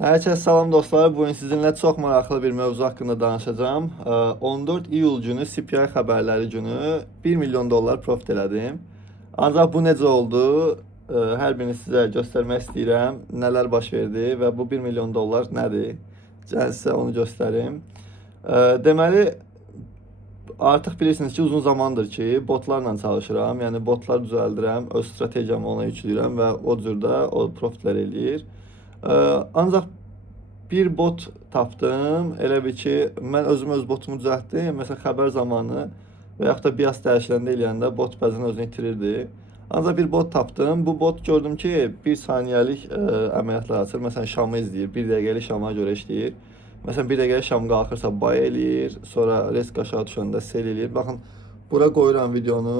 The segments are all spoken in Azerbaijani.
Hər kəs salam dostlar. Bugün sizinlə çox maraqlı bir mövzu haqqında danışacağım. 14 iyul günü CPI xəbərləri günü 1 milyon dollar profit elədim. Ancaq bu necə oldu? Hər birini sizə göstərmək istəyirəm. Nələr baş verdi və bu 1 milyon dollar nədir? Gəlin sizə onu göstərim. Deməli, artıq bilirsiniz ki, uzun zamandır ki, botlarla çalışıram. Yəni botlar düzəldirəm, öz strategiyamı ona yükləyirəm və o cürdə o profitlər eləyir. Ancaq bir bot tapdım. Elə bil ki, mən öz botumu düzəltdim. Məsələn, xəbər zamanı və yaxud da BIAS dəyişikliklərində eləyəndə bot bəzən özünü itirirdi. Ancaq bir bot tapdım. Bu bot gördüm ki, 1 saniyəlik əməliyyatlar açır. Məsələn, şamı izləyir. 1 dəqiqəlik şama görə işləyir. Məsələn, 1 dəqiqəlik şam qalxırsa buy eləyir. Sonra risk aşağı düşəndə sell eləyir. Baxın, bura qoyuram videonu.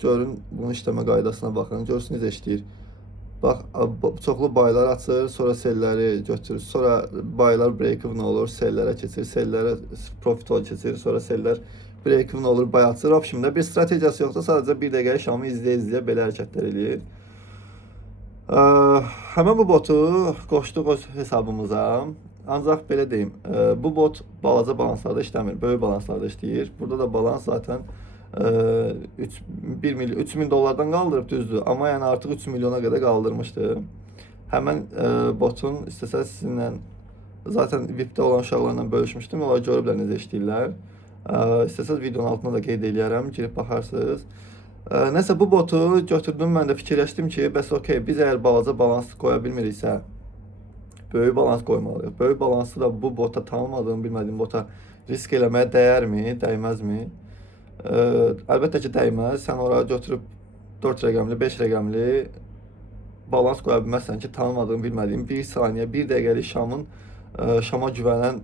Görün, bunun işləmə qaydasına baxın. Görsünüz necə işləyir. Bax, çoxlu baylar açır, sonra selləri götürür, sonra baylar break-even olur, sellərə keçir, sellərə profit keçir, sonra sellər break-even olur, bay açır. Option'da bir stratejiyası yoxdur, sadəcə 1 dəqiqə şamı izləyə-izləyə belə hərəkətlər eləyir. Həmən bu botu qoşduq öz hesabımıza. Ancaq belə deyim, bu bot balaca balanslarda işləmir, böyük balanslarda işləyir. Burada da balans zaten 3000 dollardan qaldırıb düzdür. Amma yəni artıq 3 milyona qədər qaldırmışdı. Həmən botun istəsəz sizinlə zaten VIP-də olan uşaqlarla bölüşmüşdüm. Onlar görüblər necə işləyirlər. İstəsəz videonun altına da qeyd eləyərəm, girib baxarsınız. Nəsə bu botu götürdüm, mən də fikirləşdim ki, bəs okey, biz əgər balaca balans qoya bilmiriksə, böyük balans qoymalıyıq. Böyük balansı da bu bota tanımadığım, bilmədiyim bota risk eləməyə dəyərmi, dəyməzmi? Əlbəttə ki, dəyməz. Sən oraya götürüb 4 rəqəmli, 5 rəqəmli balans qoya bilməzsən ki, tanımadığın, bilmədiyin 1 saniyə, 1 dəqiqəlik şama güvənən,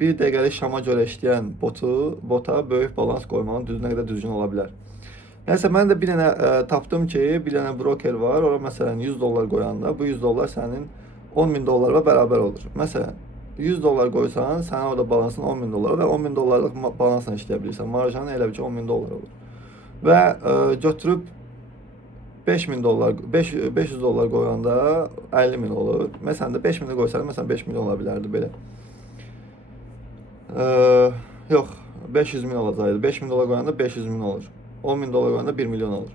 1 dəqiqəlik şama görə işləyən bota böyük balans qoymanın nə qədər düzgün ola bilər. Nəysə, mən də bir dənə tapdım ki, bir dənə broker var. Ora məsələn 100 dollar qoyanda bu 100 dollar sənin 10.000 dollara bərabər olur. Məsələn, 100 dollar qoysan, sənin orada balansın 10.000 dollar və 10.000 dollarlıq balansla işləyə bilirsən. Marjanın elə bir ki 10.000 dollar olur. Və götürüb 5.000 dollar, 500 dollar qoyanda 50.000 olur. Məsələn də 5.000 qoysan, məsələn 5 milyon ola bilərdi belə. Yox, 500.000 olacaqdı. 5.000 dollar qoyanda 500.000 olur. 10.000 dollar qoyanda 1 milyon olur.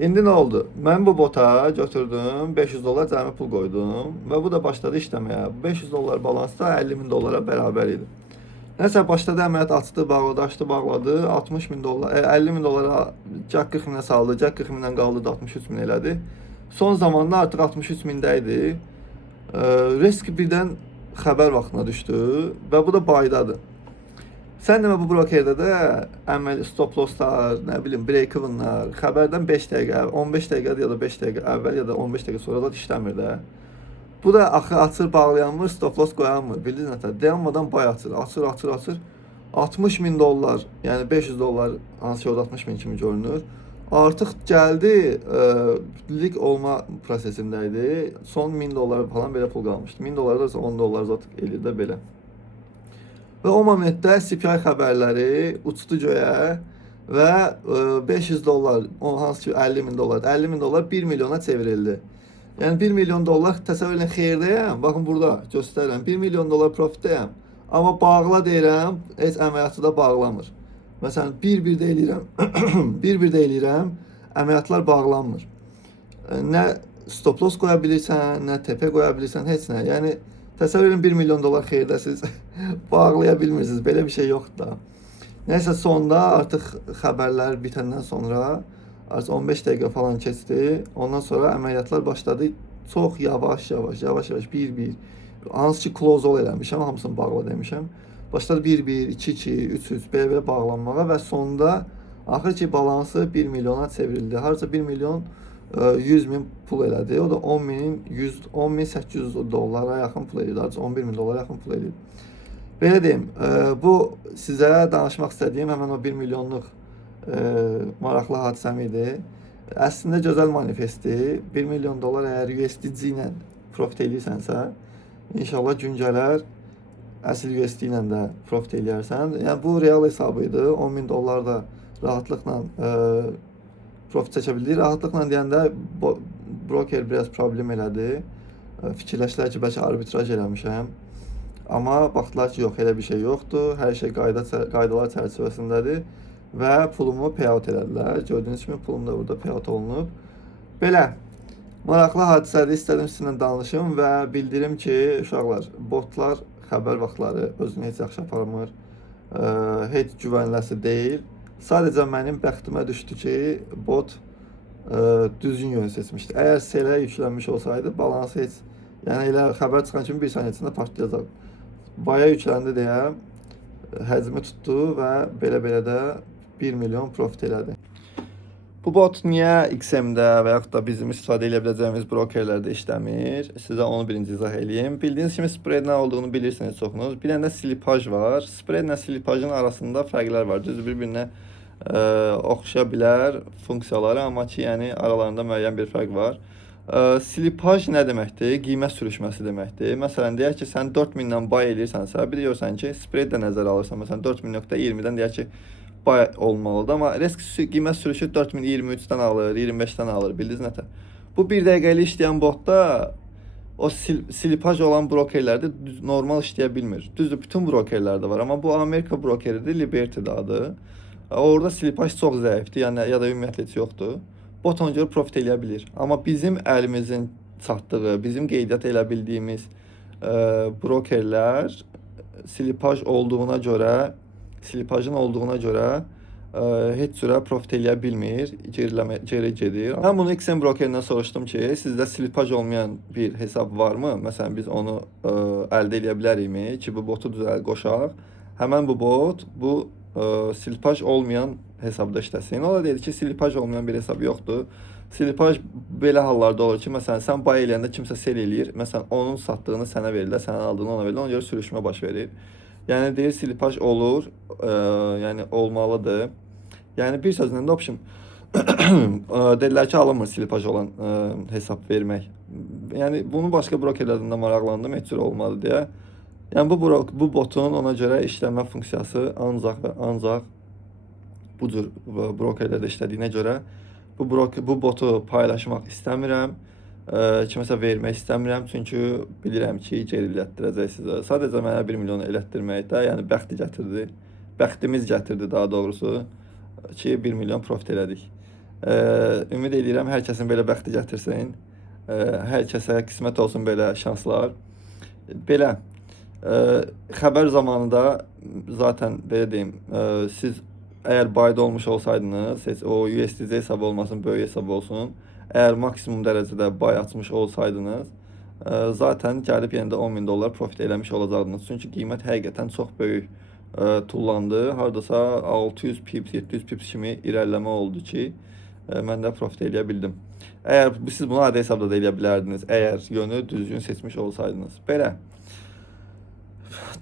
İndi nə oldu? Mən bu bota götürdüm, 500 dollar cəmi pul qoydum və bu da başladı işləməyə. 500 dollar balansda 50.000 dollara bərabər idi. Nəsə başladı əməliyyat, açdı, bağladı, açdı, bağladı. 60.000 dollar, 50.000 dollara cək 40.000-ə saldı, cək 40.000-dən qaldırdı, 63.000 elədi. Son zamanda artıq 63.000-də idi. Risk birdən xəbər vaxtına düşdü və bu da baydadır. Sən demə bu brokerdə də əməli stop losslar, nə bilim break-evenlar, xəbərdən 5 dəqiqə, 15 dəqiqə ya da 5 dəqiqə əvvəl ya da 15 dəqiqə sonra da işləmir də. Bu da axı açır, bağlayanmır, stop loss qoyanmır. Bildiniz nətər? Dayanmadan bay açır, açır. 60.000 dollar, yəni 500 dollar hansı ki orada 60.000 kimi görünür. Artıq gəldi, lig olma prosesində idi. Son 1000 dollar falan belə pul qalmışdı. 1000 dollar da 10 dollar zat eləyir də belə. Və o momentdə CPI xəbərləri uçdu göyə və 500 dollar, hansı ki 50.000 dollar, 50.000 dollar 1 milyona çevrildi. Yəni 1 milyon dollar təsəvvür edin xeyrdəyəm. Baxın burada göstərirəm. 1 milyon dollar profitdəyəm. Amma bağla deyirəm, heç əməliyyatı da bağlamır. Məsələn, bir-bir də eləyirəm, bir-bir də eləyirəm, əməliyyatlar bağlanmır. Nə stop loss qoya bilirsən, nə TP qoya bilirsən, heç nə. Yəni təsəvvür edin 1 milyon dollar xeyrdəsiz, bağlaya bilmirsiniz. Belə bir şey yoxdur da. Nəysə, sonda artıq xəbərlər bitəndən sonra artıq 15 dəqiqə falan keçdi. Ondan sonra əməliyyatlar başladı. Çox yavaş, bir-bir. Hansı ki close all eləmişəm, hamısını bağla demişəm. Başladı 1-1, 2-2, 3-3 belə bağlanmağa və sonda axır ki balansı 1 milyona çevrildi. Harca 1 milyon 100.000 pul elədi. O da 10.800 dollara yaxın pul edir. Harca 11.000 dollara yaxın pul edir. Belə deyim, bu sizə danışmaq istədiyim həmən o 1 milyonluq maraqlı hadisəm idi. Əslində gözəl manifestdir. 1 milyon dollar əgər USDC ilə profit eləyirsənsə, inşallah gün gələr əsl USD ilə də profit eləyərsən. Yəni bu real hesabı idi. 10.000 dollar da rahatlıqla profit çəkə bildik. Rahatlıqla deyəndə broker biraz problem elədi. Fikirləşdilər ki, bəlkə arbitraj eləmişəm. Amma baxdılar ki, yox, elə bir şey yoxdur. Hər şey qaydalar çərçivəsindədir və pulumu payout elədilər. Gördüyünüz kimi pulum da burada payout olunub. Belə maraqlı hadisədir. İstədim sizinlə danışım və bildirim ki, uşaqlar, botlar xəbər vaxtları özünü heç yaxşı aparmır. Heç güvənləsi deyil. Sadəcə mənim bəxtimə düşdü ki, bot düzgün yön seçmişdi. Əgər selə yüklənmiş olsaydı, balansı heç, yəni elə xəbər çıxan kimi bir saniyə içində partlayacaq. Baya yükləndi deyə həcmi tutdu və belə-belə də 1 milyon profit elədi. Bu bot niyə XM-də və yaxud da bizim istifadə edə biləcəyimiz brokerlərdə işləmir? Sizə onu birinci izah edeyim. Bildiyiniz kimi spread nə olduğunu bilirsiniz çoxunuz. Bir dənə slipaj var. Spread ilə slipajın arasında fərqlər var. Düz bir-birinə oxşaya bilər funksiyaları, amma ki, yəni aralarında müəyyən bir fərq var. Slipaj nə deməkdir? Qiymət sürüşməsi deməkdir. Məsələn, deyək ki, sən 4000-dən buy eləyirsənsə, bir də görsən ki, spread də nəzərə alırsan. Məsələn, 4000.20-dən deyək ki, buy olmalıdır. Amma risk qiymət sürüşü 4023-dən alır, 25-dən alır. Bildiniz nətər? Bu 1 dəqiqəlik işləyən botda o slipaj olan brokerlərdə normal işləyə bilmir. Düzdür, bütün brokerlərdə var. Amma bu Amerika brokeridir, Liberty'də adı. Orada slipaj çox zəifdir, yəni ya da ümumiyyətlə heç yoxdur. Bot ona görə profit eləyə bilir. Amma bizim əlimizin çatdığı, bizim qeydiyyat elə bildiyimiz brokerlər slipaj olduğuna görə, slipajın olduğuna görə heç cürə profit eləyə bilmir, geri gedir. Mən bunu XM brokerindən soruşdum ki, sizdə slipaj olmayan bir hesab varmı? Məsələn, biz onu əldə eləyə bilərikmi ki, bu botu qoşaq. Həmən bu bot, bu slipaj olmayan hesabda işləsin. O da dedi ki, slipaj olmayan bir hesab yoxdur. Slipaj belə hallarda olur ki, məsələn, sən buy eləyəndə kimsə sell eləyir. Məsələn, onun satdığını sənə verirlər, sənin aldığını ona verirlər. Ona görə sürüşmə baş verir. Yəni deyir, slipaj olur, yəni olmalıdır. Yəni bir sözlə də option dedilər ki, alınmır slipaj olan hesab vermək. Yəni bunu başqa brokerlərdən də maraqlandım, heç cür olmadı deyə. Yəni bu botun ona görə işləmə funksiyası ancaq və ancaq bu cür brokerlərdə işlədiyinə görə bu botu paylaşmaq istəmirəm. Kiməsə vermək istəmirəm, çünki bilirəm ki, geri elətdirəcək sizə. Sadəcə mənə 1 milyon elətdirməkdə, yəni bəxti gətirdi. Bəxtimiz gətirdi daha doğrusu ki, 1 milyon profit elədik. Ümid edirəm hər kəsin belə bəxti gətirsin. Hər kəsə qismət olsun belə şanslar. Belə xəbər zamanında zaten belə deyim, siz əgər buyda olmuş olsaydınız, o USDC hesabı olmasın, böyük hesab olsun. Əgər maksimum dərəcədə buy açmış olsaydınız, zaten gəlib yenə də 10.000 dollar profit eləmiş olacaqdınız. Çünki qiymət həqiqətən çox böyük tullandı. Hardasa 600 pips, 700 pips kimi irəliləmə oldu ki, mən də profit eləyə bildim. Əgər siz bunu adi hesabda da eləyə bilərdiniz, əgər yönü düzgün seçmiş olsaydınız. Belə.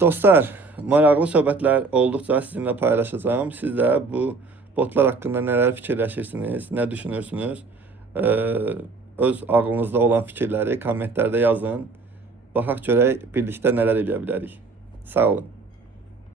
Dostlar, maraqlı söhbətlər olduqca sizinlə paylaşacağım. Siz də bu botlar haqqında nələr fikirləşirsiniz, nə düşünürsünüz? Öz ağlınızda olan fikirləri kommentlərdə yazın. Baxaq görək birlikdə nələr eləyə bilərik. Sağ olun.